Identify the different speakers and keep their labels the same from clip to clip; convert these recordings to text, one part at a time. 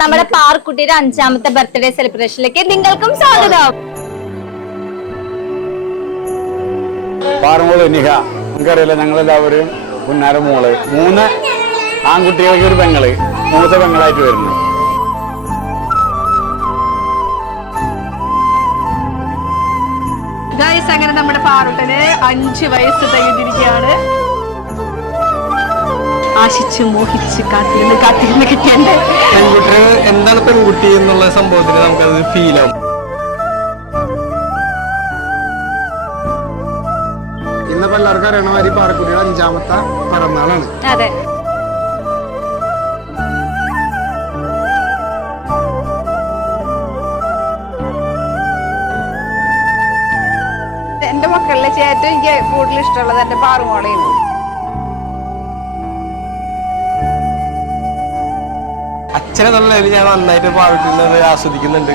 Speaker 1: നമ്മുടെ പാർക്കുട്ടിയുടെ അഞ്ചാമത്തെ ബർത്ത്ഡേ സെലിബ്രേഷനിലേക്ക് നിങ്ങൾക്കും സ്വാഗതം.
Speaker 2: പാറമോൾ നിഹ നമുക്കറിയില്ല ഞങ്ങളെല്ലാവരും പുന്നാര മോൾ. മൂന്ന് ആൺകുട്ടികൾക്ക് ഒരു പെങ്ങൾ. മൂത്ത പെങ്ങളായിട്ട് വരുന്നു.
Speaker 3: ഗൈസ് അങ്ങനെ നമ്മുടെ പാറുട്ടന് അഞ്ച് വയസ്സ് തികഞ്ഞിരിക്കുകയാണ് ആശിച്ച് മോഹിച്ച് കാത്തിരുന്ന് കാത്തിരുന്ന് കിട്ടിയണ്ട്
Speaker 4: പെൺകുട്ടി എന്താണ് പെൺകുട്ടി എന്നുള്ള സംഭവത്തിന് നമുക്കത് ഫീൽ ആവും.
Speaker 5: ഇന്നിപ്പോ എല്ലാവർക്കും അറിയണ മാതിരി പാറക്കുട്ടിയുടെ അഞ്ചാമത്തെ പിറന്നാളാണ്.
Speaker 1: അതെ.
Speaker 3: എന്റെ മക്കളിലെ ഏറ്റവും എനിക്ക് കൂടുതൽ ഇഷ്ടമുള്ളത് എന്റെ പാറുമോളയാണ്.
Speaker 4: അച്ഛനെ നല്ല നിലയിൽ ഞാൻ നന്നായിട്ട് പാടുന്നത് ആസ്വദിക്കുന്നുണ്ട്.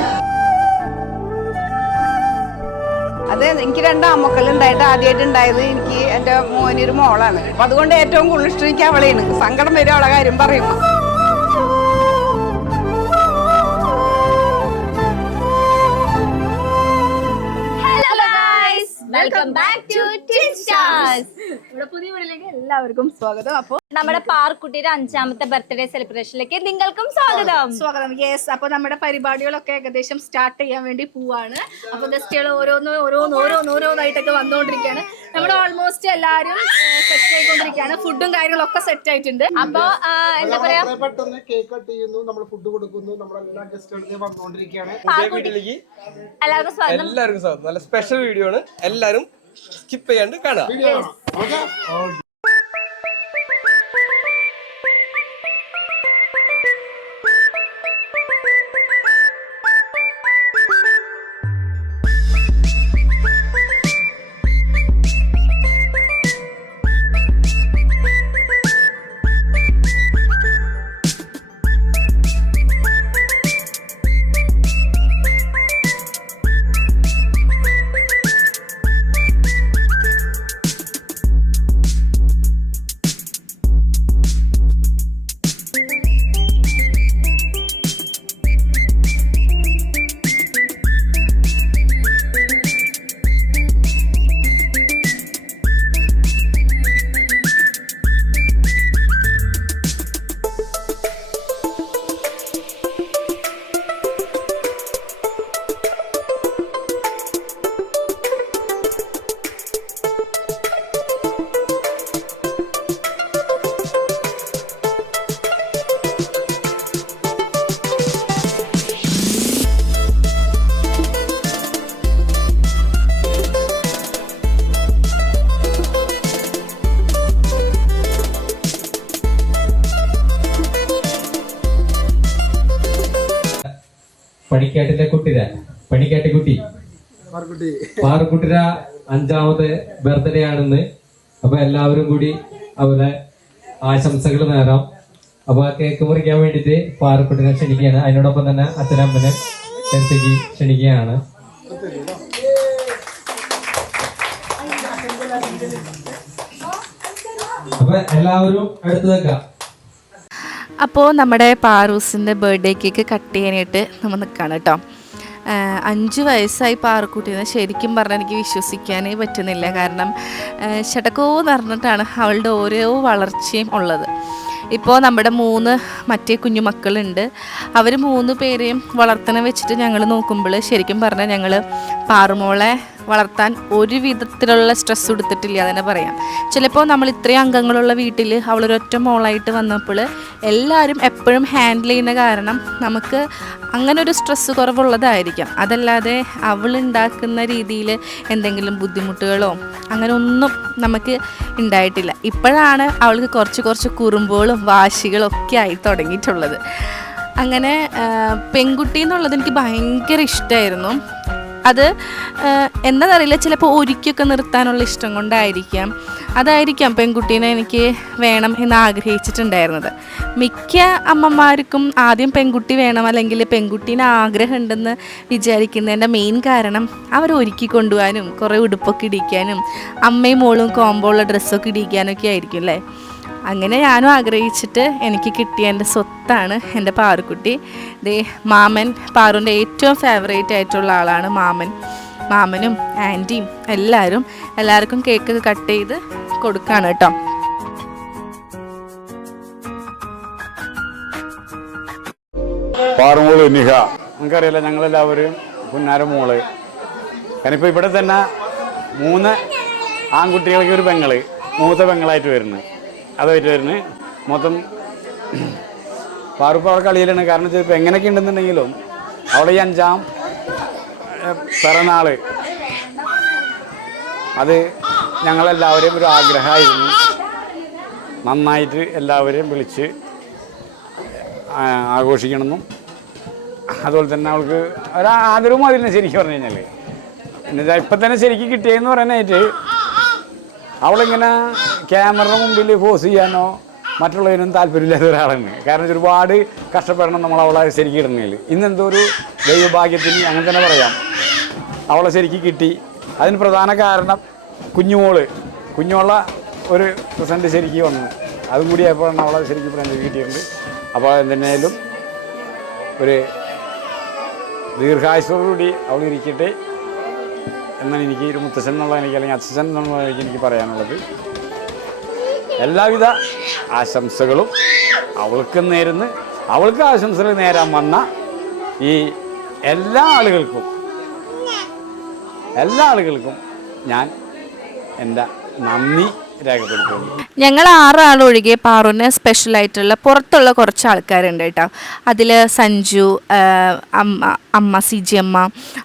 Speaker 3: അത് എനിക്ക് രണ്ട് ആമക്കൾ ഉണ്ടായിട്ട് ആദ്യമായിട്ട് ഉണ്ടായത് എനിക്ക് എന്റെ മോനൊരു മോളാണ്. അപ്പൊ അതുകൊണ്ട് ഏറ്റവും കൂടുതൽ ഇഷ്ടം എനിക്ക് അവളെയാണ്. സങ്കടം വരും അവളെ കാര്യം
Speaker 1: പറയും. Welcome back to tin stars
Speaker 3: ഇവിടെ പുതിയ വീട്ടിലേക്ക് എല്ലാവർക്കും സ്വാഗതം. അപ്പൊ
Speaker 1: നമ്മുടെ പാർക്കുട്ടിയുടെ അഞ്ചാമത്തെ ബർത്ത്ഡേ സെലിബ്രേഷനിലേക്ക് നിങ്ങൾക്കും സ്വാഗതം.
Speaker 3: സ്വാഗതം. യെസ് അപ്പൊ നമ്മുടെ പരിപാടികളൊക്കെ ഏകദേശം സ്റ്റാർട്ട് ചെയ്യാൻ വേണ്ടി പോവാണ്. അപ്പൊ ഗസ്റ്റുകൾ ഓരോന്ന് ഓരോന്ന് ഓരോന്ന് ഓരോന്നായിട്ടൊക്കെ വന്നുകൊണ്ടിരിക്കുകയാണ് നമ്മൾ ഓൾമോസ്റ്റ് എല്ലാരും സെറ്റ് ആയിക്കൊണ്ടിരിക്കുകയാണ് ഫുഡും കാര്യങ്ങളൊക്കെ സെറ്റ് ആയിട്ടുണ്ട്.
Speaker 1: അപ്പൊ എന്താ പറയാ?
Speaker 5: പെട്ടെന്ന് കേക്ക് കട്ട് ചെയ്യുന്നു നമ്മൾ ഫുഡ് കൊടുക്കുന്നു നമ്മുടെ എല്ലാ ഗസ്റ്റുകൾക്ക് വന്നുകൊണ്ടിരിക്കുകയാണ്
Speaker 1: എല്ലാവർക്കും സ്വാഗതം.
Speaker 4: എല്ലാവർക്കും സ്വാഗതം. നല്ല സ്പെഷ്യൽ വീഡിയോ ആണ്. എല്ലാരും സ്കിപ്പ് ചെയ്യാണ്ട് കാണാം.
Speaker 5: ഓക്കെ
Speaker 6: പണിക്കാട്ടിലെ കുട്ടിര. പണിക്കാട്ടി കുട്ടി.
Speaker 5: പാറക്കുട്ടി.
Speaker 6: പാറക്കുട്ടിര അഞ്ചാമത്തെ ബർത്ത്ഡേ ആണെന്ന്. അപ്പൊ എല്ലാവരും കൂടി അവരെ ആശംസകൾ നേരാം. അപ്പൊ ആ കേക്ക് മുറിക്കാൻ വേണ്ടിട്ട് പാറക്കുട്ടിനെ ക്ഷണിക്കുകയാണ്. അതിനോടൊപ്പം തന്നെ അച്ഛനമ്മനെ അടുത്തേക്ക് ക്ഷണിക്കുകയാണ്. അപ്പൊ എല്ലാവരും അടുത്ത് നിൽക്കാം
Speaker 7: അപ്പോൾ നമ്മുടെ പാറൂസിന്റെ ബർത്ത്ഡേ കേക്ക് കട്ട് ചെയ്യാനായിട്ട് നമ്മൾ നിൽക്കുകയാണ് കേട്ടോ അഞ്ച് വയസ്സായി പാറക്കുട്ടീനെ ശരിക്കും പറഞ്ഞാൽ എനിക്ക് വിശ്വസിക്കാനേ പറ്റുന്നില്ല. കാരണം ചടക്കോ എന്ന് പറഞ്ഞിട്ടാണ് അവളുടെ ഓരോ വളർച്ചയും ഉള്ളത്. ഇപ്പോൾ നമ്മുടെ മൂന്ന് മറ്റേ കുഞ്ഞുമക്കളുണ്ട് അവർ മൂന്ന് പേരെയും വളർത്തണ വെച്ചിട്ട് ഞങ്ങൾ നോക്കുമ്പോൾ ശരിക്കും പറഞ്ഞാൽ ഞങ്ങൾ പാറുമോളെ വളർത്താൻ ഒരു വിധത്തിലുള്ള സ്ട്രെസ് കൊടുത്തിട്ടില്ല തന്നെ പറയാം. ചിലപ്പോൾ നമ്മൾ ഇത്രയും അംഗങ്ങളുള്ള വീട്ടിൽ അവളൊരൊറ്റ മോളായിട്ട് വന്നപ്പോൾ എല്ലാവരും എപ്പോഴും ഹാൻഡിൽ ചെയ്യുന്ന കാരണം നമുക്ക് അങ്ങനെ ഒരു സ്ട്രെസ് കുറവുള്ളതായിരിക്കാം. അതല്ലാതെ അവൾ ഉണ്ടാക്കുന്ന രീതിയിൽ എന്തെങ്കിലും ബുദ്ധിമുട്ടുകളോ അങ്ങനെ ഒന്നും നമുക്ക് ഉണ്ടായിട്ടില്ല. ഇപ്പോഴാണ് അവൾക്ക് കുറച്ച് കുറച്ച് കുറുമ്പുകളും വാശികളും ഒക്കെ ആയി തുടങ്ങിയിട്ടുള്ളത്. അങ്ങനെ പെൺകുട്ടി എന്നുള്ളത് എനിക്ക് ഭയങ്കര ഇഷ്ടമായിരുന്നു. അത് എന്താണെന്നറിയില്ല ചിലപ്പോൾ ഒരുക്കിയൊക്കെ നിർത്താനുള്ള ഇഷ്ടം കൊണ്ടായിരിക്കാം. അതായിരിക്കാം പെൺകുട്ടീനെ എനിക്ക് വേണം എന്ന് ആഗ്രഹിച്ചിട്ടുണ്ടായിരുന്നത്. മിക്ക അമ്മമാർക്കും ആദ്യം പെൺകുട്ടി വേണം അല്ലെങ്കിൽ പെൺകുട്ടീനെ ആഗ്രഹമുണ്ടെന്ന് വിചാരിക്കുന്നതിന്റെ മെയിൻ കാരണം അവർ ഒരുക്കി കൊണ്ടുപോകാനും കുറേ ഉടുപ്പൊക്കെ ഇടിക്കാനും അമ്മയും മോളും കോമ്പോ ഉള്ള ഡ്രസ്സൊക്കെ ഇടിക്കാനൊക്കെ ആയിരിക്കും അല്ലേ? അങ്ങനെ ഞാനും ആഗ്രഹിച്ചിട്ട് എനിക്ക് കിട്ടിയ എന്റെ സ്വത്താണ് എന്റെ പാറുക്കുട്ടി. ദേ മാമൻ പാറുന്റെ ഏറ്റവും ഫേവറേറ്റ് ആയിട്ടുള്ള ആളാണ് മാമൻ. മാമനും ആന്റിയും എല്ലാവരും എല്ലാവർക്കും കേക്ക് കട്ട് ചെയ്ത് കൊടുക്കുകയാണ് കേട്ടോ.
Speaker 2: പാറുമോൾ നിഹ. നമുക്കറിയില്ല ഞങ്ങളെല്ലാവരും പുന്നാര മോൾ. കാരണം ഇവിടെ തന്നെ മൂന്ന് ആൺകുട്ടികൾക്ക് ഒരു പെങ്ങൾ മൂത്ത പെങ്ങളായിട്ട് വരുന്നത്. അതായിട്ട് വരുന്നത്. മൊത്തം പാറുപ്പാറ കളിയിലാണ്. കാരണം വെച്ചാൽ ഇപ്പോൾ എങ്ങനെയൊക്കെ ഉണ്ടെന്നുണ്ടെങ്കിലും അവിടെ ഈ അഞ്ചാം പിറന്നാൾ അത് ഞങ്ങളെല്ലാവരെയും ഒരു ആഗ്രഹമായിരുന്നു. നന്നായിട്ട് എല്ലാവരെയും വിളിച്ച് ആഘോഷിക്കണമെന്നും. അതുപോലെ തന്നെ അവൾക്ക് ഒരു ആദരവും അതിന് ശരിക്കും പറഞ്ഞു കഴിഞ്ഞാൽ എന്നുവെച്ചാൽ ഇപ്പം തന്നെ ശരിക്കും കിട്ടിയെന്ന് പറയാനായിട്ട് അവളിങ്ങനെ ക്യാമറ മുമ്പിൽ ഫോസ് ചെയ്യാനോ മറ്റുള്ളതിനും താല്പര്യമില്ലാത്ത ഒരാളാണ്. കാരണം ഒരുപാട് കഷ്ടപ്പെടണം നമ്മൾ അവളെ ശരിക്കും ഇടുന്നതിൽ. ഇന്നെന്തോ ഒരു ദൈവഭാഗ്യത്തിന് അങ്ങനെ തന്നെ പറയാം. അവളെ ശരിക്കും കിട്ടി. അതിന് പ്രധാന കാരണം കുഞ്ഞുമോൾ. കുഞ്ഞുമോള ഒരു പ്രസന്റ് ശരിക്കും വന്നു. അതും കൂടി ആയപ്പോഴാണ് അവളെ ശരിക്കും പ്രസന്റ് കിട്ടിയിട്ടുണ്ട്. അപ്പോൾ എന്തിനായാലും ഒരു ദീർഘായുസോടുകൂടി അവൾ ഇരിക്കട്ടെ. എന്നാണ് എനിക്ക് ഒരു മുത്തശ്ശൻ എന്നുള്ള എനിക്ക് അല്ലെങ്കിൽ അച്ഛൻ എന്നുള്ള എനിക്ക് എനിക്ക് പറയാനുള്ളത്. എല്ലാവിധ ആശംസകളും അവൾക്ക് നേരുന്ന്. അവൾക്ക് ആശംസകൾ നേരാൻ വന്ന ഈ എല്ലാ ആളുകൾക്കും എല്ലാ ആളുകൾക്കും ഞാൻ എന്റെ നന്ദി
Speaker 7: ഞങ്ങൾ ആറാൾ ഒഴികെ പാറുവിന് സ്പെഷ്യലായിട്ടുള്ള പുറത്തുള്ള കുറച്ച് ആൾക്കാരുണ്ട് കേട്ടോ. അതിൽ സഞ്ജു അമ്മ അമ്മ സിജി അമ്മ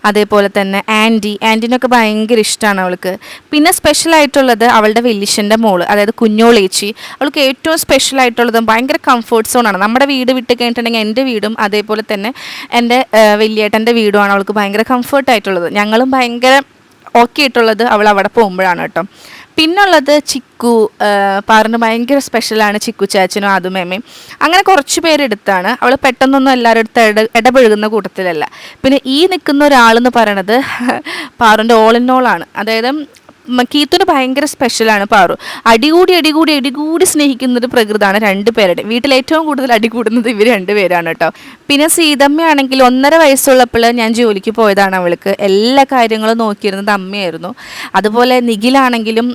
Speaker 7: അതേപോലെ തന്നെ ആന്റി ആന്റിനൊക്കെ ഭയങ്കര ഇഷ്ടമാണ് അവൾക്ക്. പിന്നെ സ്പെഷ്യലായിട്ടുള്ളത് അവളുടെ വെല്ലിശന്റെ മോൾ അതായത് കുഞ്ഞോളേച്ചി. അവൾക്ക് ഏറ്റവും സ്പെഷ്യലായിട്ടുള്ളതും ഭയങ്കര കംഫർട്ട് സോണാണ് നമ്മുടെ വീട് വിട്ട് കഴിഞ്ഞിട്ടുണ്ടെങ്കിൽ എന്റെ വീടും അതേപോലെ തന്നെ എന്റെ വലിയേട്ടന്റെ വീടുമാണ് അവൾക്ക് ഭയങ്കര കംഫർട്ടായിട്ടുള്ളത് ഞങ്ങളും ഭയങ്കര ഓക്കെ ആയിട്ടുള്ളത് അവൾ അവിടെ പോകുമ്പോഴാണ് കേട്ടോ. പിന്നുള്ളത് ചിക്കു പാറിന് ഭയങ്കര സ്പെഷ്യലാണ് ചിക്കു ചാച്ചനും ആദുമേമയും അങ്ങനെ കുറച്ച് പേരെടുത്താണ് അവൾ പെട്ടെന്നൊന്നും എല്ലാവരും അടുത്ത് ഇട ഇടപഴകുന്ന കൂട്ടത്തിലല്ല. പിന്നെ ഈ നിൽക്കുന്ന ഒരാളെന്ന് പറയണത് പാറിന്റെ ഓൾ ഇൻ ഓൾ ആണ്. അതായത് കീത്തുന് ഭയങ്കര സ്പെഷ്യലാണ് പാറു. അടികൂടി അടികൂടി അടികൂടി സ്നേഹിക്കുന്നത് പ്രകൃതാണ് രണ്ട് പേരുടെ. വീട്ടിൽ ഏറ്റവും കൂടുതൽ അടികൂടുന്നത് ഇവർ രണ്ടുപേരാണ് കേട്ടോ. പിന്നെ സീതമ്മയാണെങ്കിൽ ഒന്നര വയസ്സുള്ളപ്പോൾ ഞാൻ ജോലിക്ക് പോയതാണ് അവൾക്ക്. എല്ലാ കാര്യങ്ങളും നോക്കിയിരുന്നത് അമ്മയായിരുന്നു. അതുപോലെ നിഖിലാണെങ്കിലും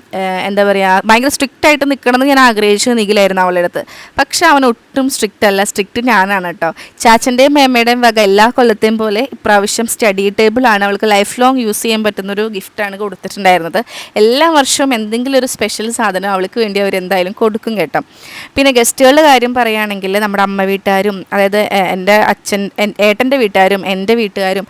Speaker 7: എന്താ പറയുക ഭയങ്കര സ്ട്രിക്റ്റ് ആയിട്ട് നിൽക്കണമെന്ന് ഞാൻ ആഗ്രഹിച്ചു നിഖിലായിരുന്നു അവളുടെ അടുത്ത്. പക്ഷെ അവൻ ഒട്ടും സ്ട്രിക്റ്റ് അല്ല. സ്ട്രിക്റ്റ് ഞാനാണ് കേട്ടോ. ചാച്ചന്റെയും മേമ്മയുടെയും വക എല്ലാ കൊല്ലത്തെയും പോലെ ഇപ്രാവശ്യം സ്റ്റഡി ടേബിളാണ് അവൾക്ക് ലൈഫ് ലോങ് യൂസ് ചെയ്യാൻ പറ്റുന്നൊരു ഗിഫ്റ്റാണ് കൊടുത്തിട്ടുണ്ടായിരുന്നത്. എല്ലാ വർഷവും എന്തെങ്കിലും ഒരു സ്പെഷ്യൽ സാധനം അവൾക്ക് വേണ്ടി അവർ എന്തായാലും കൊടുക്കും കേട്ടോ. പിന്നെ ഗസ്റ്റുകളുടെ കാര്യം പറയുകയാണെങ്കിൽ നമ്മുടെ അമ്മ വീട്ടുകാരും അതായത് എന്റെ അച്ഛൻ ഏട്ടന്റെ വീട്ടുകാരും എന്റെ വീട്ടുകാരും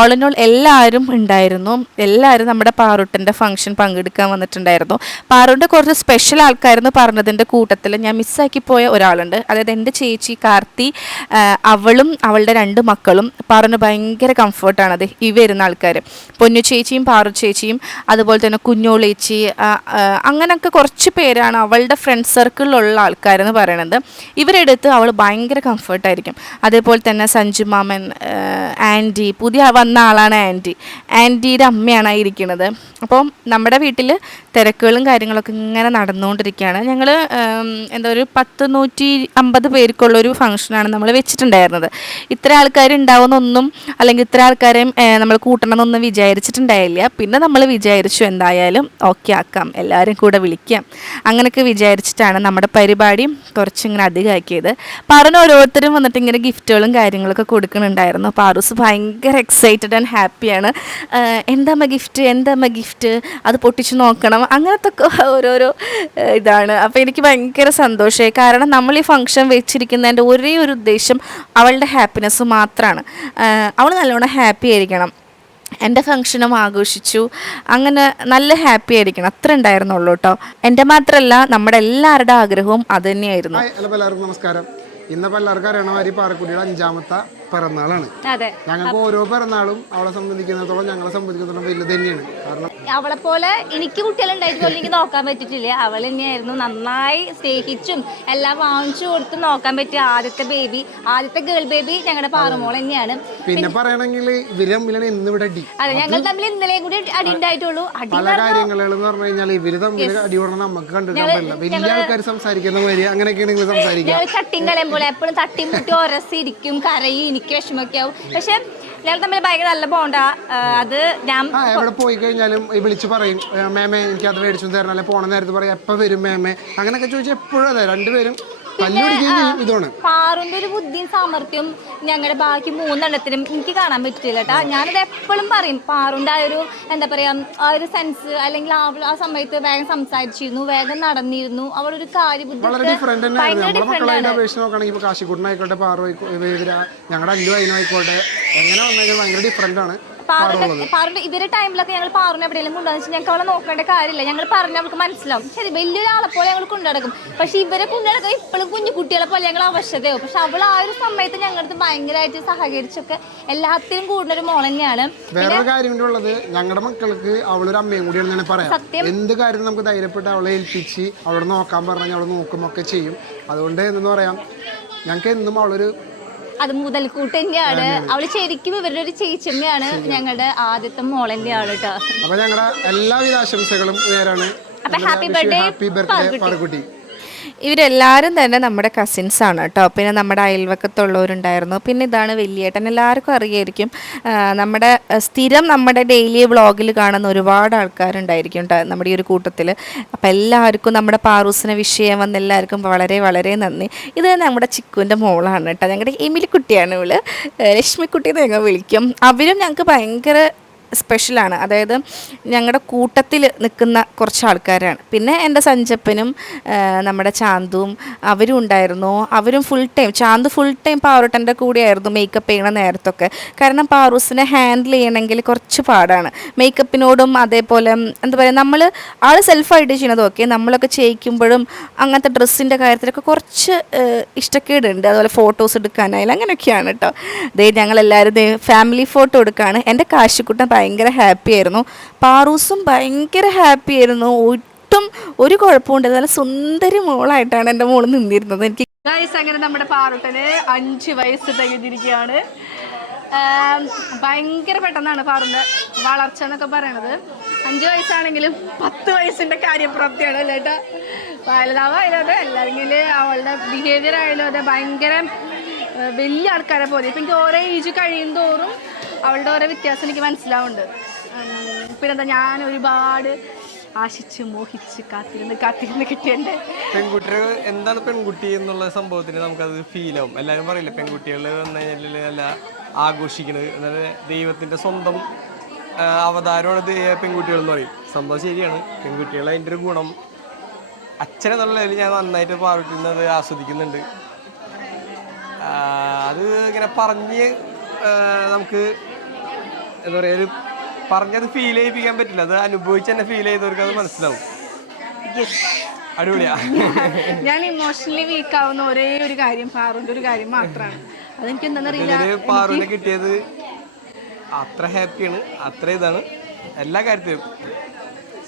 Speaker 7: ഓൾ ഇൻ ഓൾ എല്ലാവരും ഉണ്ടായിരുന്നു. എല്ലാവരും നമ്മുടെ പാറുട്ടന്റെ ഫംഗ്ഷൻ പങ്കെടുക്കാൻ വന്നിട്ടുണ്ടായിരുന്നു. പാറുട്ടന്റെ കുറച്ച് സ്പെഷ്യൽ ആൾക്കാരെന്ന് പറഞ്ഞതിന്റെ കൂട്ടത്തിൽ ഞാൻ മിസ്സാക്കി പോയ ഒരാളുണ്ട്. അതായത് എന്റെ ചേച്ചി കാർത്തി അവളും അവളുടെ രണ്ട് മക്കളും പാറുന് ഭയങ്കര കംഫർട്ടാണ് അത് ഈ വരുന്ന ആൾക്കാർ പൊന്നു ചേച്ചിയും പാറു ചേച്ചിയും അതുപോലെ തന്നെ കുഞ്ഞോളേച്ചി അങ്ങനെയൊക്കെ കുറച്ച് പേരാണ് അവളുടെ ഫ്രണ്ട് സർക്കിളിലുള്ള ആൾക്കാരെന്ന് പറയണത്. ഇവരെടുത്ത് അവൾ ഭയങ്കര കംഫർട്ടായിരിക്കും അതേപോലെ തന്നെ സഞ്ജു മാമൻ ആന്റി പുതിയ വന്ന ആളാണ് ആന്റി ആന്റിയുടെ അമ്മയാണ് ഇരിക്കുന്നത് അപ്പം നമ്മുടെ വീട്ടിൽ തിരക്കുകളും കാര്യങ്ങളൊക്കെ ഇങ്ങനെ നടന്നുകൊണ്ടിരിക്കുകയാണ് ഞങ്ങൾ എന്താ ഒരു പത്ത് നൂറ്റി അമ്പത് പേർക്കുള്ളൊരു ഫംഗ്ഷനാണ് നമ്മൾ വെച്ചിട്ടുണ്ടായിരുന്നത്. ഇത്ര ആൾക്കാർ ഉണ്ടാവുമെന്നൊന്നും അല്ലെങ്കിൽ ഇത്ര ആൾക്കാരെയും നമ്മൾ കൂട്ടണമെന്നൊന്നും വിചാരിച്ചിട്ടുണ്ടായില്ല. പിന്നെ നമ്മൾ വിചാരിച്ചു എന്തായാലും ഓക്കെ ആക്കാം. എല്ലാവരും കൂടെ വിളിക്കാം. അങ്ങനെയൊക്കെ വിചാരിച്ചിട്ടാണ് നമ്മുടെ പരിപാടി കുറച്ചിങ്ങനെ അധികമാക്കിയത്. പറഞ്ഞ ഓരോരുത്തരും വന്നിട്ട് ഇങ്ങനെ ഗിഫ്റ്റുകളും കാര്യങ്ങളൊക്കെ കൊടുക്കുന്നുണ്ടായിരുന്നു. പാറൂസ് ഭയങ്കര എക്സൈറ്റഡ് ആൻഡ് ഹാപ്പിയാണ് എന്താമ്മ ഗിഫ്റ്റ് എന്താമ്മ ഗിഫ്റ്റ് അത് പൊട്ടിച്ച് നോക്കണം. അങ്ങനത്തെ ഓരോരോ ഇതാണ്. അപ്പോൾ എനിക്ക് ഭയങ്കര സന്തോഷമായി. കാരണം നമ്മൾ ഈ ഫംഗ്ഷൻ വെച്ചിരിക്കുന്നതിന്റെ ഒരേ ഒരു ഉദ്ദേശം അവളുടെ ഹാപ്പിനെസ് മാത്രമാണ് അവൾ നല്ലോണം ഹാപ്പി ആയിരിക്കണം. എന്റെ ഫംഗ്ഷനും ആഘോഷിച്ചു. അങ്ങനെ നല്ല ഹാപ്പി ആയിരിക്കണം. അത്ര ഉണ്ടായിരുന്നുള്ളൂ കേട്ടോ. എന്റെ മാത്രമല്ല നമ്മുടെ എല്ലാവരുടെ ആഗ്രഹവും അത് തന്നെയായിരുന്നു.
Speaker 5: ഹായ് എല്ലാവർക്കും നമസ്കാരം. ഇന്നിപ്പോൾ എല്ലാവർക്കും അറിയണമാതിരി പാറക്കുടിയുടെ അഞ്ചാമത്തെ പിറന്നാളാണ്. ഞങ്ങൾക്ക് ഓരോ പിറന്നാളും അവളെ സംബന്ധിക്കുന്നിടത്തോളം ഞങ്ങളെ സംബന്ധിക്കുന്നിടത്തോളം വലുത് തന്നെയാണ്. കാരണം
Speaker 1: അവളെ പോലെ എനിക്ക് കുട്ടികളുണ്ടായിട്ട് പോലും എനിക്ക് നോക്കാൻ പറ്റിയിട്ടില്ല. അവൾ തന്നെയായിരുന്നു നന്നായി സ്നേഹിച്ചും എല്ലാം വാങ്ങിച്ചു കൊടുത്തും നോക്കാൻ പറ്റിയ ആദ്യത്തെ ബേബി ആദ്യത്തെ ഗേൾ ബേബി ഞങ്ങളുടെ പാറുമോൾ തന്നെയാണ്.
Speaker 5: പിന്നെ പറയണമെങ്കിൽ ഇവർ തമ്മിലാണ് ഇന്ന് ഇവിടെ അടി.
Speaker 1: അതെ ഞങ്ങൾ തമ്മിൽ ഇന്നലെയും കൂടി അടി ഉണ്ടായിട്ടുള്ളൂ.
Speaker 5: പല കാര്യങ്ങളെന്ന് പറഞ്ഞു കഴിഞ്ഞാൽ ഇവർ തമ്മിൽ അടി ഉടനെ നമുക്ക് കണ്ടിട്ടില്ല വലിയ ആൾക്കാർ സംസാരിക്കുന്ന മാതിരി അങ്ങനെയൊക്കെയാണ് നിങ്ങൾ സംസാരിക്കുക.
Speaker 1: കളയും പോലെ എപ്പോഴും തട്ടിമുട്ടി ഒരസിരിക്കും കരയും എനിക്ക് വിഷമൊക്കെ ആവും. പക്ഷെ ഞങ്ങൾ തമ്മിൽ ഭയങ്കര നല്ല ബോണ്ടാ അത് ഞാൻ
Speaker 5: എവിടെ പോയി കഴിഞ്ഞാലും ഈ വിളിച്ച് പറയും "ഏ, മേമേ എനിക്ക് അത് മേടിച്ചു തരണം. അല്ലെ പോണ നേരത്ത് പറയും എപ്പോൾ വരും മേമേ? അങ്ങനെയൊക്കെ ചോദിച്ചാൽ എപ്പോഴും അതെ രണ്ടുപേരും തല്ലുപിടിക്കുകയും ഇതാണ്.
Speaker 1: പാറുന്റെ ഒരു ബുദ്ധിയും സാമർത്ഥ്യം ഞങ്ങളുടെ ബാക്കി മൂന്നെണ്ണത്തിനും എനിക്ക് കാണാൻ പറ്റില്ല കേട്ടാ. ഞാനത് എപ്പോഴും പറയും പാറുന്റെ ആ ഒരു എന്താ പറയാ ആ ഒരു സെൻസ് അല്ലെങ്കിൽ ആ സമയത്ത് വേഗം സംസാരിച്ചിരുന്നു വേഗം നടന്നിരുന്നു. അവളൊരു കാര്യബുദ്ധി
Speaker 5: വളരെ ഡിഫറെന്റ് തന്നെയായിരുന്നു. നമ്മുടെ മക്കളായിട്ട് അപേക്ഷിച്ച് നോക്കുകയാണെങ്കിൽ ഇപ്പോൾ കാശിക്കുട്ടനായിക്കോട്ടെ പാറു ആയിക്കോ- ഇവർ ഞങ്ങളുടെ അല്ലു അതിനായിക്കോട്ടെ എങ്ങനെ ഭയങ്കര ഡിഫറെന്റ് ആണ്.
Speaker 1: പാറുന്റെ ഇവരെ ടൈമിലൊക്കെ ഞങ്ങൾ പാറുനെ എവിടെയെങ്കിലും കൊണ്ടുവന്നു വെച്ചാൽ ഞങ്ങൾക്ക് അവളെ നോക്കേണ്ട കാര്യമില്ല. ഞങ്ങൾ പറഞ്ഞ അവൾക്ക് മനസ്സിലാവും. ശരി വലിയൊരാളെ പോലെ ഞങ്ങൾ കൊണ്ടുനടക്കും. പക്ഷെ ഇവരെ കൊണ്ടുനടക്കാൻ ഇപ്പോഴും കുഞ്ഞു കുട്ടികളെ പോലെ ഞങ്ങൾ അവശതയോ പക്ഷെ അവൾ ആ ഒരു സമയത്ത് ഞങ്ങളുടെ അടുത്ത് ഭയങ്കരമായിട്ട് സഹകരിച്ചൊക്കെ എല്ലാത്തിനും കൂടുന്ന ഒരു മോൾ തന്നെയാണ്.
Speaker 5: വേറൊരു കാര്യം ഉള്ളത്. ഞങ്ങളുടെ മക്കൾക്ക് അവളൊരു അമ്മയും കൂടിയാണ് ഞാൻ പറയാം. എന്ത് കാര്യം നമുക്ക് ധൈര്യപ്പെട്ട് അവളെ ഏൽപ്പിച്ച് അവളെ നോക്കാൻ പറഞ്ഞാൽ അവൾ നോക്കുമൊക്കെ ചെയ്യും. അതുകൊണ്ട് എന്ന് പറയാം? ഞങ്ങൾക്ക് എന്നും അവളൊരു
Speaker 1: അത് മുതൽക്കൂട്ട് തന്നെയാണ് അവൾ ശരിക്കും ഇവരുടെ ഒരു ചേച്ചിയമ്മയാണ് ഞങ്ങളുടെ ആദ്യത്തെ മോൾ തന്നെയാണ് കേട്ടോ
Speaker 5: അപ്പൊ ഞങ്ങളുടെ എല്ലാവിധ ആശംസകളും നേരാണ്.
Speaker 1: അപ്പൊ happy birthday,
Speaker 5: happy birthday Parakutty
Speaker 7: ഇവരെല്ലാവരും തന്നെ നമ്മുടെ കസിൻസ് ആണ് കേട്ടോ. പിന്നെ നമ്മുടെ അയൽവക്കത്തുള്ളവരുണ്ടായിരുന്നു. പിന്നെ ഇതാണ് വലിയേട്ടൻ. എല്ലാവർക്കും അറിയായിരിക്കും നമ്മുടെ സ്ഥിരം നമ്മുടെ ഡെയിലി വ്ളോഗിൽ കാണുന്ന ഒരുപാട് ആൾക്കാരുണ്ടായിരിക്കും കേട്ടോ നമ്മുടെ ഈ ഒരു കൂട്ടത്തിൽ അപ്പോൾ എല്ലാവർക്കും നമ്മുടെ പാറൂസിനെ വിഷയം വന്ന എല്ലാവർക്കും വളരെ വളരെ നന്ദി. ഇത് നമ്മുടെ ചിക്കുവിന്റെ മോളാണ് കേട്ടോ. ഞങ്ങളുടെ എമിലിക്കുട്ടിയാണ് ഇവൾ. ലക്ഷ്മിക്കുട്ടി എന്ന് ഞങ്ങൾ വിളിക്കും. അവരും ഞങ്ങൾക്ക് ഭയങ്കര സ്പെഷ്യലാണ് അതായത് ഞങ്ങളുടെ കൂട്ടത്തിൽ നിൽക്കുന്ന കുറച്ച് ആൾക്കാരാണ് പിന്നെ എന്റെ സഞ്ചപ്പനും നമ്മുടെ ചാന്തും അവരും ഉണ്ടായിരുന്നു. അവരും full time Chand full time പാറൂട്ടന്റെ കൂടെയായിരുന്നു മേക്കപ്പ് ചെയ്യണ നേരത്തൊക്കെ. കാരണം പാറൂസിനെ ഹാൻഡിൽ ചെയ്യണമെങ്കിൽ കുറച്ച് പാടാണ്. മേക്കപ്പിനോടും അതേപോലെ എന്താ പറയുക നമ്മൾ ആൾ സെൽഫായിട്ട് ചെയ്യണത് ഓക്കെ നമ്മളൊക്കെ ചെയ്യിക്കുമ്പോഴും അങ്ങനത്തെ ഡ്രസ്സിന്റെ കാര്യത്തിലൊക്കെ കുറച്ച് ഇഷ്ടക്കേടുണ്ട്. അതുപോലെ ഫോട്ടോസ് എടുക്കാനായാലും അങ്ങനെയൊക്കെയാണ് കേട്ടോ ദേ ഞങ്ങളെല്ലാവരും ഫാമിലി ഫോട്ടോ എടുക്കുകയാണ് എന്റെ കാശിക്കുട്ടൻ ഭയങ്കര ഹാപ്പി ആയിരുന്നു. പാറൂസും ഭയങ്കര ഹാപ്പി ആയിരുന്നു. ഒട്ടും ഒരു കുഴപ്പമുണ്ട് നല്ല സുന്ദരി മോളായിട്ടാണ് എന്റെ മോൾ നിന്നിരുന്നത്. എനിക്ക്
Speaker 3: അങ്ങനെ നമ്മുടെ പാറുട്ടന് അഞ്ച് വയസ്സ് തികഞ്ഞിരിക്കുകയാണ്. ഭയങ്കര പെട്ടെന്നാണ് പാറുന്റെ വളർച്ച എന്നൊക്കെ പറയണത്. അഞ്ച് വയസ്സാണെങ്കിലും പത്ത് വയസ്സിന്റെ കാര്യപ്രാപ്തിയാണ് അല്ലേ ഏട്ടാ? വലുതാവായാലും അല്ലെങ്കിൽ അവളുടെ ബിഹേവിയർ ആയാലും അതെ ഭയങ്കര വലിയ ആൾക്കാരെ പോലെ. ഇപ്പം എനിക്ക് ഓരോ ഏജ് കഴിയും തോറും അവളുടെ ഓരോ വ്യത്യാസം എനിക്ക് മനസ്സിലാവുന്നുണ്ട്. പിന്നെന്താ ഞാൻ ഒരുപാട് ആശിച്ച് മോഹിച്ച് കാത്തിരുന്ന് കാത്തിരുന്ന് കിട്ടിയുണ്ട്.
Speaker 4: പെൺകുട്ടികൾ എന്താണ് പെൺകുട്ടി എന്നുള്ള സംഭവത്തിന് നമുക്കത് ഫീൽ ആവും. എല്ലാവരും പറയില്ല പെൺകുട്ടികൾ വന്നു നല്ല ദൈവത്തിന്റെ എന്നാൽ ദൈവത്തിന്റെ സ്വന്തം അവതാരമാണ് പെൺകുട്ടികൾ എന്ന് പറയും. സംഭവം ശരിയാണ്. പെൺകുട്ടികൾ അതിന്റെ ഒരു ഗുണം അച്ഛനെന്നുള്ള നിലയിൽ ഞാൻ നന്നായിട്ട് പാർട്ടുന്നത് ആസ്വദിക്കുന്നുണ്ട്. അത് ഇങ്ങനെ പറഞ്ഞ് നമുക്ക് എന്താ പറയുക ഒരു പറഞ്ഞത് ഫീൽ ചെയ്യിപ്പിക്കാൻ പറ്റില്ല. അത് അനുഭവിച്ച് തന്നെ ഫീൽ ചെയ്തവർക്ക് അത് മനസ്സിലാവും. അടിപൊളിയാ.
Speaker 3: ഞാൻ ഇമോഷണലി വീക്ക് ആവുന്ന ഒരേ ഒരു കാര്യം പാറുന്റെ ഒരു കാര്യം മാത്രമാണ് അതെനിക്ക് എന്താണെന്നറിയില്ല
Speaker 4: പാറുവിനെ കിട്ടിയത് അത്ര ഹാപ്പിയാണ് അത്ര ഇതാണ്. എല്ലാ കാര്യത്തിലും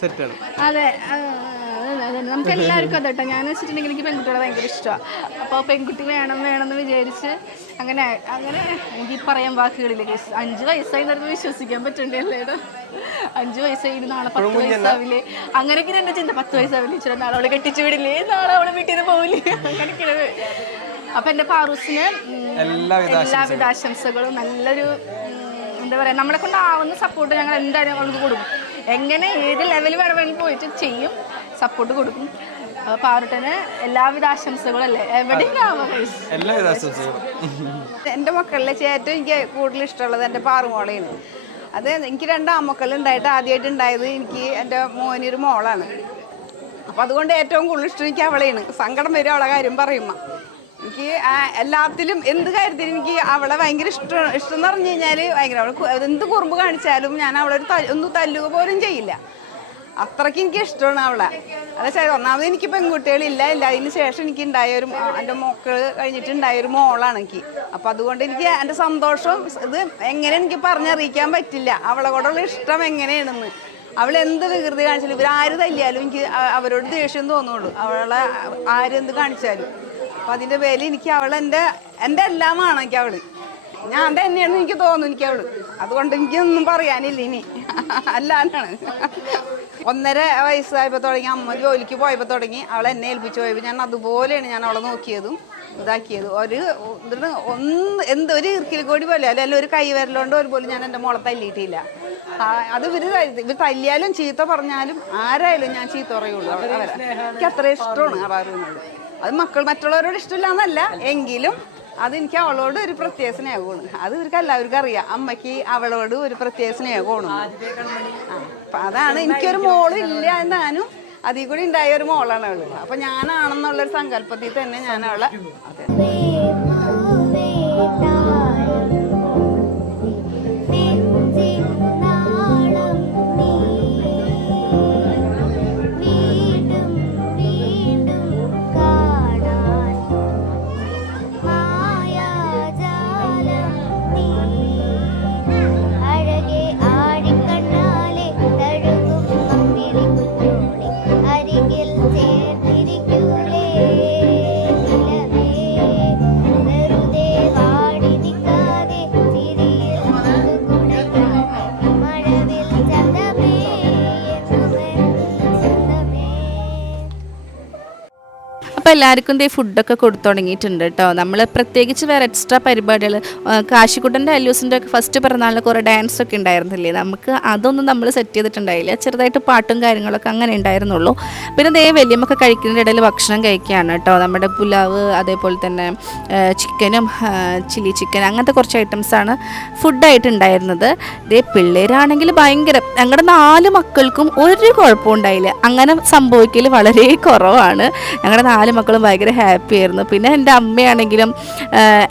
Speaker 4: സെറ്റാണ്
Speaker 3: അതെ അതെ. നമുക്ക് എല്ലാവർക്കും അത് കേട്ടോ ഞാൻ വെച്ചിട്ടുണ്ടെങ്കിൽ എനിക്ക് പെൺകുട്ടികളെ ഭയങ്കര ഇഷ്ടമാണ് അപ്പോൾ പെൺകുട്ടി വേണം വേണം എന്ന് വിചാരിച്ച് അങ്ങനെ അങ്ങനെ എനിക്ക് പറയാൻ വാക്കുകളില്ല കേസ് അഞ്ച് വയസ്സായി നടന്ന് വിശ്വസിക്കാൻ പറ്റണ്ടല്ലേ ഏട്ടാ അഞ്ച് വയസ്സായി നാളെ പത്ത് വയസ്സാവില്ലേ? അങ്ങനെയൊക്കെ എന്റെ ചിന്ത. പത്ത് വയസ്സാവില്ലേ? ചില നാളെ അവളെ കെട്ടിച്ചു വിടില്ലേ? നാളെ അവളെ വീട്ടിൽ നിന്ന് പോവില്ലേ? അങ്ങനെയൊക്കെയാണ്. അപ്പം എന്റെ പാറൂസിന്
Speaker 4: എല്ലാവിധ
Speaker 3: ആശംസകളും. നല്ലൊരു എന്താ പറയാ നമ്മളെ കൊണ്ടാവുന്ന സപ്പോർട്ട് ഞങ്ങൾ എന്തായാലും അവൾക്ക് കൊടുക്കും. എങ്ങനെ ഏത് ലെവൽ വേണമെങ്കിൽ പോയിട്ട് ചെയ്യും. സപ്പോർട്ട് കൊടുക്കും. പാറട്ടനെ എല്ലാവിധ ആശംസകളും അല്ലേ.
Speaker 4: എല്ലാവിധ ആശംസകളും.
Speaker 8: എന്റെ മക്കളിലെ ഏറ്റവും എനിക്ക് കൂടുതൽ ഇഷ്ടമുള്ളത് എന്റെ പാറുമോളയാണ്. അത് എനിക്ക് രണ്ട് ആമക്കളുണ്ടായിട്ട് ആദ്യമായിട്ട് ഉണ്ടായത് എനിക്ക് എന്റെ മോനൊരു മോളാണ്. അപ്പം അതുകൊണ്ട് ഏറ്റവും കൂടുതൽ ഇഷ്ടം എനിക്ക് അവളെയാണ്. സങ്കടം വരും അവളെ കാര്യം പറയുമ്പോൾ എനിക്ക് ആ എല്ലാത്തിലും എന്ത് കാര്യത്തിലും എനിക്ക് അവളെ ഭയങ്കര ഇഷ്ടം ഇഷ്ടം എന്ന് പറഞ്ഞു കഴിഞ്ഞാൽ ഭയങ്കര അവൾ എന്ത് കുറുമ്പ് കാണിച്ചാലും ഞാൻ അവളൊരു ഒന്ന് തല്ലുക പോലും ചെയ്യില്ല. അത്രയ്ക്ക് എനിക്ക് ഇഷ്ടമാണ് അവളെ. അതെ ശരി ഒന്നാമത് എനിക്ക് പെൺകുട്ടികളില്ല. ഇല്ല അതിന് ശേഷം എനിക്ക് ഉണ്ടായ ഒരു എന്റെ മക്കൾ കഴിഞ്ഞിട്ട് ഒരു മോളാണ് എനിക്ക്. അപ്പം അതുകൊണ്ട് എനിക്ക് എന്റെ സന്തോഷം ഇത് എങ്ങനെ എനിക്ക് പറഞ്ഞറിയിക്കാൻ പറ്റില്ല. അവളെ കൂടെയുള്ള ഇഷ്ടം എങ്ങനെയാണെന്ന്. അവൾ എന്ത് വികൃതി കാണിച്ചാലും ഇവർ ആര് തല്ലിയാലും എനിക്ക് അവരോട് ദേഷ്യം തോന്നുള്ളൂ. അവളെ ആരെന്ത് കാണിച്ചാലും. അപ്പം അതിന്റെ പേരിൽ എനിക്ക് അവളെന്റെ എന്റെ എല്ലാമാണ് എനിക്ക് അവൾ. ഞാൻ തന്നെയാണ് എനിക്ക് തോന്നുന്നു എനിക്ക് അവൾ. അതുകൊണ്ട് എനിക്കൊന്നും പറയാനില്ല ഇനി. അല്ലാണ്ടാണ് ഒന്നര വയസ്സായപ്പോൾ തുടങ്ങി അമ്മ ജോലിക്ക് പോയപ്പോൾ തുടങ്ങി അവളെ എന്നെ ഏൽപ്പിച്ചു പോയപ്പോൾ ഞാൻ അതുപോലെയാണ് ഞാൻ അവളെ നോക്കിയതും ഇതാക്കിയത്. ഒരു ഇതിന് ഒന്ന് എന്ത് ഒരു ഇർക്കിൽ കൂടി പോലെ അല്ലെങ്കിൽ ഒരു കൈ വരലോണ്ട് ഒരു പോലും ഞാൻ എന്റെ മോളെ തല്ലിയിട്ടില്ല. അത് ഇവർ ഇവർ തല്ലിയാലും ചീത്ത പറഞ്ഞാലും ആരായാലും ഞാൻ ചീത്ത പറയുള്ളൂ. അവ- അവരെ. എനിക്ക് അത്ര ഇഷ്ടമാണ് അറാറുന്നത് അത് മക്കൾ മറ്റുള്ളവരോട് ഇഷ്ടമില്ല എന്നല്ല എങ്കിലും അതെനിക്ക് അവളോട് ഒരു പ്രത്യേക സ്നേഹമാണ്. അത് ഇവർക്ക് എല്ലാവർക്കും അറിയാം. അമ്മയ്ക്ക് അവളോട് ഒരു പ്രത്യേക സ്നേഹമാണ്. അതാണ് എനിക്കൊരു മോളും ഇല്ല എന്നാനും അതിൽ കൂടി ഉണ്ടായ ഒരു മോളാണ് അവൾ. അപ്പൊ ഞാനാണെന്നുള്ളൊരു സങ്കല്പത്തിൽ തന്നെ ഞാൻ അവളെ
Speaker 7: എല്ലാവർക്കും ഇതേ ഫുഡൊക്കെ കൊടുത്തു തുടങ്ങിയിട്ടുണ്ട് കേട്ടോ നമ്മൾ പ്രത്യേകിച്ച് വേറെ എക്സ്ട്രാ പരിപാടികൾ കാശിക്കുട്ടന്റെ അല്ലൂസിന്റെ ഒക്കെ ഫസ്റ്റ് പിറന്നാളിന് കുറേ ഡാൻസ് ഒക്കെ ഉണ്ടായിരുന്നില്ലേ? നമുക്ക് അതൊന്നും നമ്മൾ സെറ്റ് ചെയ്തിട്ടുണ്ടായില്ല. ചെറുതായിട്ട് പാട്ടും കാര്യങ്ങളൊക്കെ അങ്ങനെ ഉണ്ടായിരുന്നുള്ളൂ. പിന്നെ ഇതേ വലിയമ്മൊക്കെ കഴിക്കുന്നതിന്റെ ഇടയിൽ ഭക്ഷണം കഴിക്കുകയാണ് കേട്ടോ നമ്മുടെ പുലാവ് അതേപോലെ തന്നെ ചിക്കനും ചില്ലി ചിക്കൻ അങ്ങനത്തെ കുറച്ച് ഐറ്റംസാണ് ഫുഡായിട്ട് ഉണ്ടായിരുന്നത്. ദേ പിള്ളേരാണെങ്കിൽ ഭയങ്കര. ഞങ്ങളുടെ നാല് മക്കൾക്കും ഒരു കുഴപ്പമുണ്ടായില്ല അങ്ങനെ സംഭവിക്കൽ വളരെ കുറവാണ്. ഞങ്ങളുടെ നാല് മക്കളും ഭയങ്കര ഹാപ്പി ആയിരുന്നു. പിന്നെ എന്റെ അമ്മയാണെങ്കിലും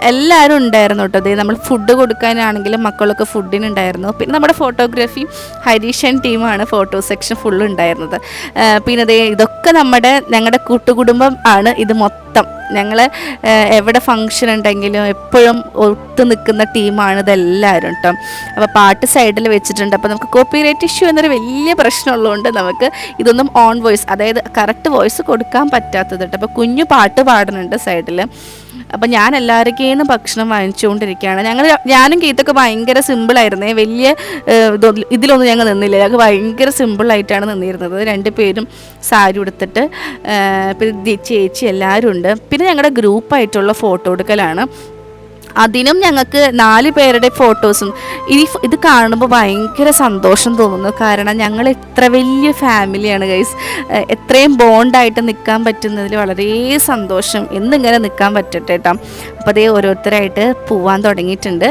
Speaker 7: എല്ലാവരും ഉണ്ടായിരുന്നു കേട്ടോ. അതേ നമ്മൾ ഫുഡ് കൊടുക്കാനാണെങ്കിലും മക്കളൊക്കെ ഫുഡിനുണ്ടായിരുന്നു പിന്നെ നമ്മുടെ ഫോട്ടോഗ്രാഫി ഹരീഷൻ ടീമാണ് ഫോട്ടോ സെക്ഷൻ ഫുള്ള് ഉണ്ടായിരുന്നത്. പിന്നെ അതേ ഇതൊക്കെ നമ്മുടെ ഞങ്ങളുടെ കൂട്ടുകുടുംബം ആണ് ഇത് മൊത്തം. ഞങ്ങൾ എവിടെ ഫങ്ഷൻ ഉണ്ടെങ്കിലും എപ്പോഴും ഒത്തു നിൽക്കുന്ന ടീമാണ് ഇതെല്ലാവരും കേട്ടോ അപ്പോൾ പാട്ട് സൈഡിൽ വെച്ചിട്ടുണ്ട്. അപ്പോൾ നമുക്ക് കോപ്പി കോപ്പിറൈറ്റ് ഇഷ്യൂ എന്നൊരു വലിയ പ്രശ്നമുള്ളതുകൊണ്ട് നമുക്ക് ഇതൊന്നും ഓൺ വോയിസ് അതായത് കറക്റ്റ് വോയിസ് കൊടുക്കാൻ പറ്റാത്തത് കേട്ടോ അപ്പോൾ കുഞ്ഞു പാട്ട് പാടുന്നുണ്ട് സൈഡിൽ അപ്പം ഞാൻ എല്ലാവർക്കും ഭക്ഷണം വാങ്ങിച്ചുകൊണ്ടിരിക്കുകയാണ്. ഞങ്ങൾ ഞാനും കീത്തൊക്കെ ഭയങ്കര സിമ്പിളായിരുന്നേ വലിയ ഇതിലൊന്നും ഞങ്ങൾ നിന്നില്ല. ഞങ്ങൾക്ക് ഭയങ്കര സിമ്പിളായിട്ടാണ് നിന്നിരുന്നത്. രണ്ട് പേരും സാരി ഉടുത്തിട്ട് പിന്നെ ചേച്ചി എല്ലാവരും ഉണ്ട്. പിന്നെ ഞങ്ങളുടെ ഗ്രൂപ്പായിട്ടുള്ള ഫോട്ടോ എടുക്കലാണ്. അതിനും ഞങ്ങൾക്ക് നാല് പേരുടെ ഫോട്ടോസും. ഈ ഇത് കാണുമ്പോൾ ഭയങ്കര സന്തോഷം തോന്നുന്നു. കാരണം ഞങ്ങൾ എത്ര വലിയ ഫാമിലിയാണ് ഗൈസ് എത്രയും ബോണ്ടായിട്ട് നിൽക്കാൻ പറ്റുന്നതിൽ വളരെ സന്തോഷം എന്നിങ്ങനെ നിൽക്കാൻ പറ്റട്ടെ കേട്ടോ അപ്പോൾ അതേ ഓരോരുത്തരായിട്ട് പോവാൻ തുടങ്ങിയിട്ടുണ്ട്.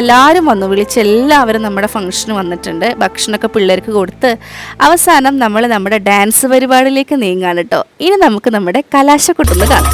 Speaker 7: എല്ലാവരും വന്നു. വിളിച്ച് എല്ലാവരും നമ്മുടെ ഫംഗ്ഷന് വന്നിട്ടുണ്ട്. ഭക്ഷണമൊക്കെ പിള്ളേർക്ക് കൊടുത്ത് അവസാനം നമ്മൾ നമ്മുടെ ഡാൻസ് പരിപാടിയിലേക്ക് നീങ്ങാണ് കേട്ടോ ഇനി നമുക്ക് നമ്മുടെ കലാശക്കൊട്ടുന്ന് കാണാം.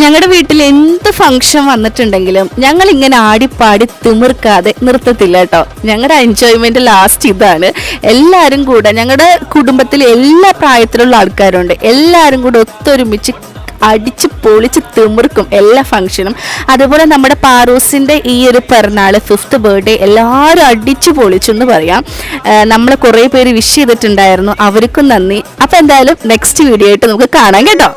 Speaker 7: ഞങ്ങളുടെ വീട്ടിൽ എന്ത് ഫംഗ്ഷൻ വന്നിട്ടുണ്ടെങ്കിലും ഞങ്ങൾ ഇങ്ങനെ ആടിപ്പാടി തിമിർക്കാതെ നിർത്തത്തില്ല കേട്ടോ ഞങ്ങളുടെ എൻജോയ്മെന്റ് ലാസ്റ്റ് ഇതാണ്. എല്ലാവരും കൂടെ ഞങ്ങളുടെ കുടുംബത്തിൽ എല്ലാ പ്രായത്തിലുള്ള ആൾക്കാരുണ്ട്. എല്ലാവരും കൂടെ ഒത്തൊരുമിച്ച് അടിച്ച് പൊളിച്ച് തിമിർക്കും എല്ലാ ഫംഗ്ഷനും അതുപോലെ നമ്മുടെ പാറൂസിന്റെ ഈ ഒരു പിറന്നാൾ ഫിഫ്ത്ത് ബർത്ത്ഡേ എല്ലാവരും അടിച്ചു പൊളിച്ചു എന്ന് പറയാം നമ്മൾ കുറേ പേര് വിഷ് ചെയ്തിട്ടുണ്ടായിരുന്നു. അവർക്കും നന്ദി. അപ്പോൾ എന്തായാലും നെക്സ്റ്റ് വീഡിയോ ആയിട്ട് നമുക്ക് കാണാം കേട്ടോ.